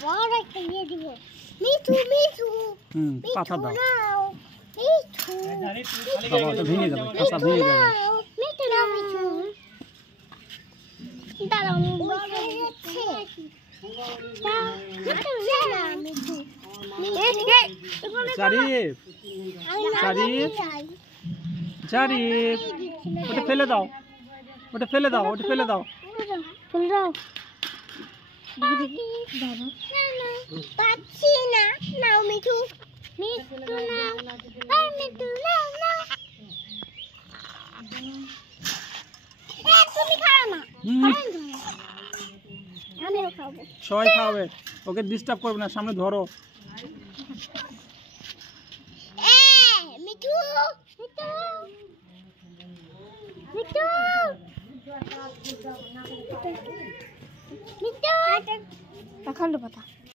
বড় একটা দিয়ে দিব মিঠু মিঠু পাতা দাও নাও মিঠু বাবা ওটা ভেঙে যাবে পাতা ভেঙে যাবে মিঠু নাও মিঠু দাঁড়াও বড় হচ্ছে মিঠু না মিঠু জারিফ জারিফ জারিফ ওটা ফেলে দাও ওটা ফেলে দাও ওটা ফেলে দাও ফুল দাও পাচ্ছি না নাও মিঠু মিঠু নাও আর মিঠু নাও নাও তুমি খাও না আমিও খাবো সবাই খাবে ওকে ডিস্টার্ব করবে না সামনে ধরো মিঠু মিঠু মিঠু মিঠু মিঠু পাতা